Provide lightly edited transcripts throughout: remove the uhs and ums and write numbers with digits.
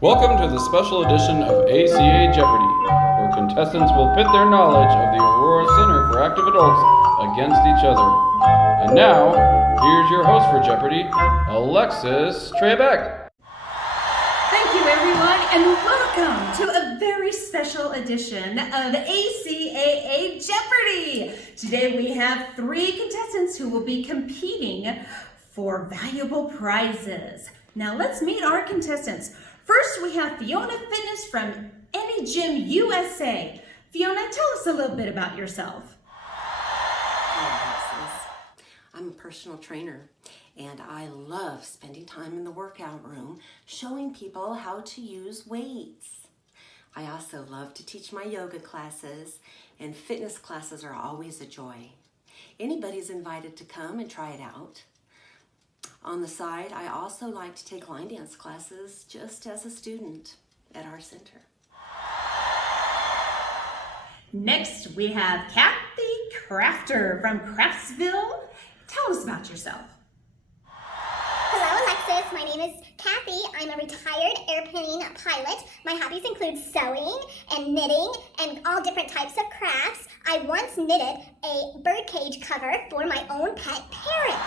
Welcome to the special edition of ACAA Jeopardy, where contestants will pit their knowledge of the Aurora Center for Active Adults against each other. And now, here's your host for Jeopardy, Alexis Trebek. Thank you, everyone, and welcome to a very special edition of ACAA Jeopardy! Today we have 3 contestants who will be competing for valuable prizes. Now let's meet our contestants. First, we have Fiona Fitness from Any Gym USA. Fiona, tell us a little bit about yourself. I'm a personal trainer, and I love spending time in the workout room showing people how to use weights. I also love to teach my yoga classes, and fitness classes are always a joy. Anybody's invited to come and try it out. On the side, I also like to take line dance classes just as a student at our center. Next, we have Kathy Crafter from Craftsville. Tell us about yourself. Hello, Alexis. My name is Kathy. I'm a retired airplane pilot. My hobbies include sewing and knitting and all different types of crafts. I once knitted a birdcage cover for my own pet parrot.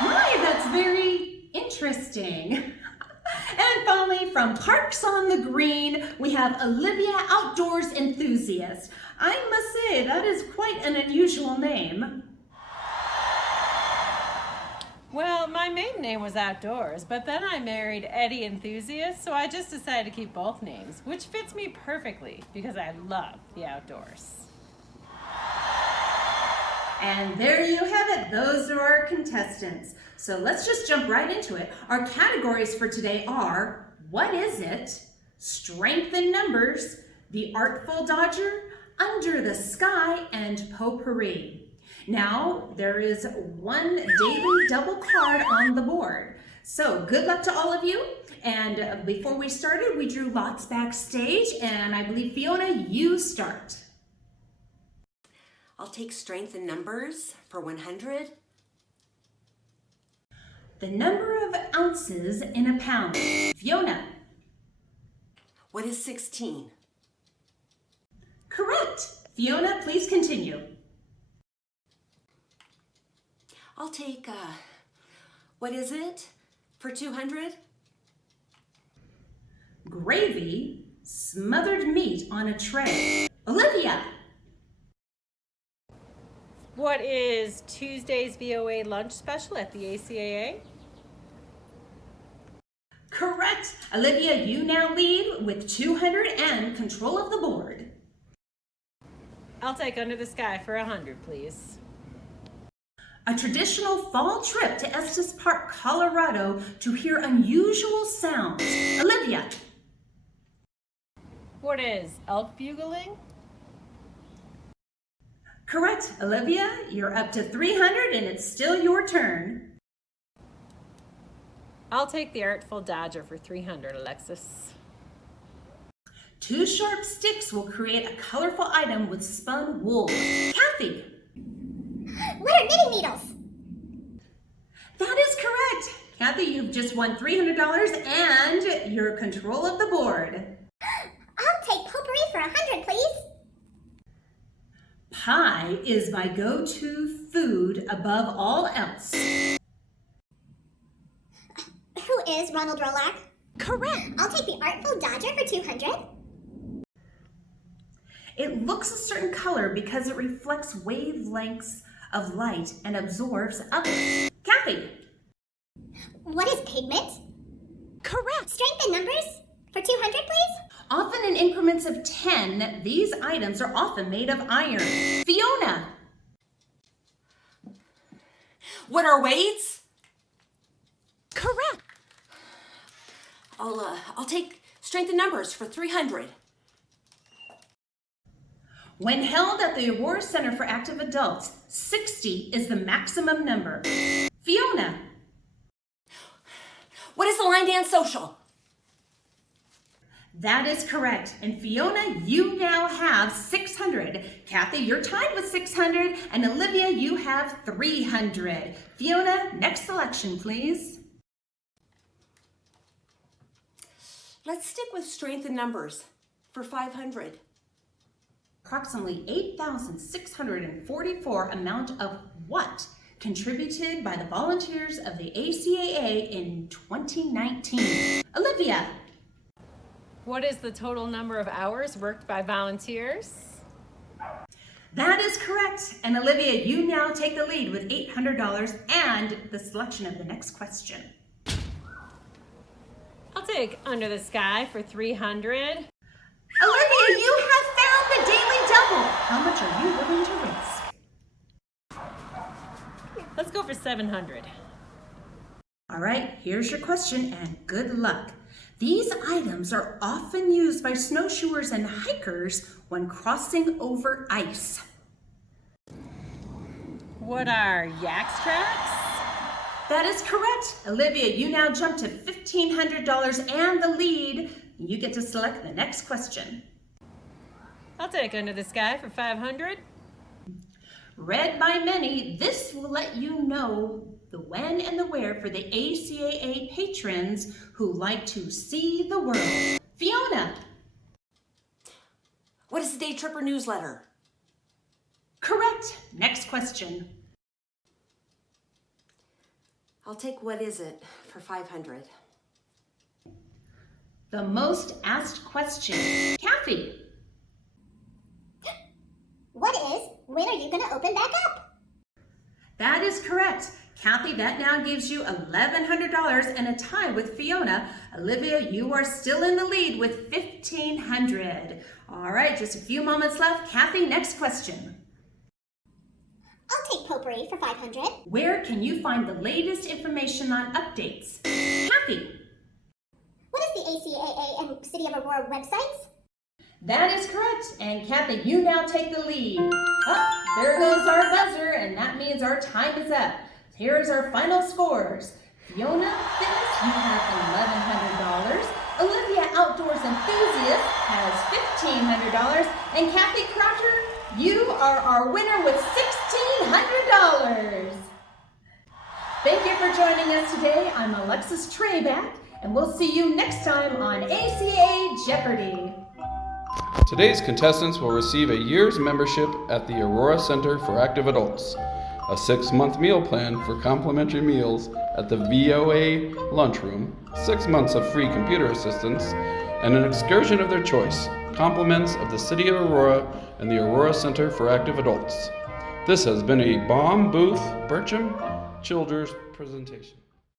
My, that's very interesting. And finally, from Parks on the Green, we have Olivia, outdoors enthusiast. I must say, that is quite an unusual name. Well, my maiden name was Outdoors, but then I married Eddie Enthusiast, so I just decided to keep both names, which fits me perfectly because I love the outdoors. And there you have it. Those are our contestants. So let's just jump right into it. Our categories for today are What Is It?, Strength in Numbers, The Artful Dodger, Under the Sky, and Potpourri. Now, there is one daily double card on the board. So good luck to all of you. And before we started, we drew lots backstage, and I believe, Fiona, you start. I'll take strength in numbers for 100. The number of ounces in a pound. Fiona. What is 16? Correct. Fiona, please continue. I'll take, what is it for 200? Gravy, smothered meat on a tray. Olivia. What is Tuesday's VOA lunch special at the ACAA? Correct. Olivia, you now lead with 200 and control of the board. I'll take Under the Sky for 100, please. A traditional fall trip to Estes Park, Colorado to hear unusual sounds. Olivia. What is elk bugling? Correct. Olivia, you're up to 300 and it's still your turn. I'll take the Artful Dodger for 300, Alexis. 2 sharp sticks will create a colorful item with spun wool. Kathy. What are knitting needles? That is correct. Kathy, you've just won $300 and your control of the board. I'll take potpourri for 100, please. Pie is my go-to food above all else. Who is Ronald Rolack? Correct. I'll take the Artful Dodger for 200. It looks a certain color because it reflects wavelengths of light and absorbs others. Kathy. What is pigment? Correct. Strength in numbers for 200, please. Often in increments of 10, these items are often made of iron. Fiona. What are weights? Correct. I'll take strength in numbers for 300. When held at the Aurora Center for Active Adults, 60 is the maximum number. Fiona. What is the line dance social? That is correct. And Fiona, you now have 600. Kathy, you're tied with 600. And Olivia, you have 300. Fiona, next selection, please. Let's stick with strength in numbers for 500. Approximately 8,644 amount of what contributed by the volunteers of the ACAA in 2019? Olivia. What is the total number of hours worked by volunteers? That is correct. And Olivia, you now take the lead with $800 and the selection of the next question. I'll take Under the Sky for 300. Olivia, you have found the daily double. How much are you willing to risk? Let's go for 700. All right, here's your question and good luck. These items are often used by snowshoers and hikers when crossing over ice. What are yak tracks? That is correct. Olivia, you now jump to $1,500 and the lead. You get to select the next question. I'll take Under the Sky for 500. Read by many, this will let you know the when and the where for the ACAA patrons who like to see the world. Fiona. What is the Day Tripper newsletter? Correct. Next question. I'll take What Is It for 500. The most asked question. Kathy. What is, when are you going to open back up? That is correct. Kathy, that now gives you $1,100 and a tie with Fiona. Olivia, you are still in the lead with $1,500. All right, just a few moments left. Kathy, next question. I'll take potpourri for 500. Where can you find the latest information on updates? Kathy. What is the ACAA and City of Aurora websites? That is correct. And Kathy, you now take the lead. Oh, there goes our buzzer, and that means our time is up. Here's our final scores. Fiona Fitness, you have $1,100. Olivia Outdoors Enthusiast has $1,500. And Kathy Croucher, you are our winner with $1,600. Thank you for joining us today. I'm Alexis Treyback, and we'll see you next time on ACAA Jeopardy! Today's contestants will receive a year's membership at the Aurora Center for Active Adults, a 6-month meal plan for complimentary meals at the VOA lunchroom, 6 months of free computer assistance, and an excursion of their choice, compliments of the City of Aurora and the Aurora Center for Active Adults. This has been a Baum Booth Bircham Childers presentation.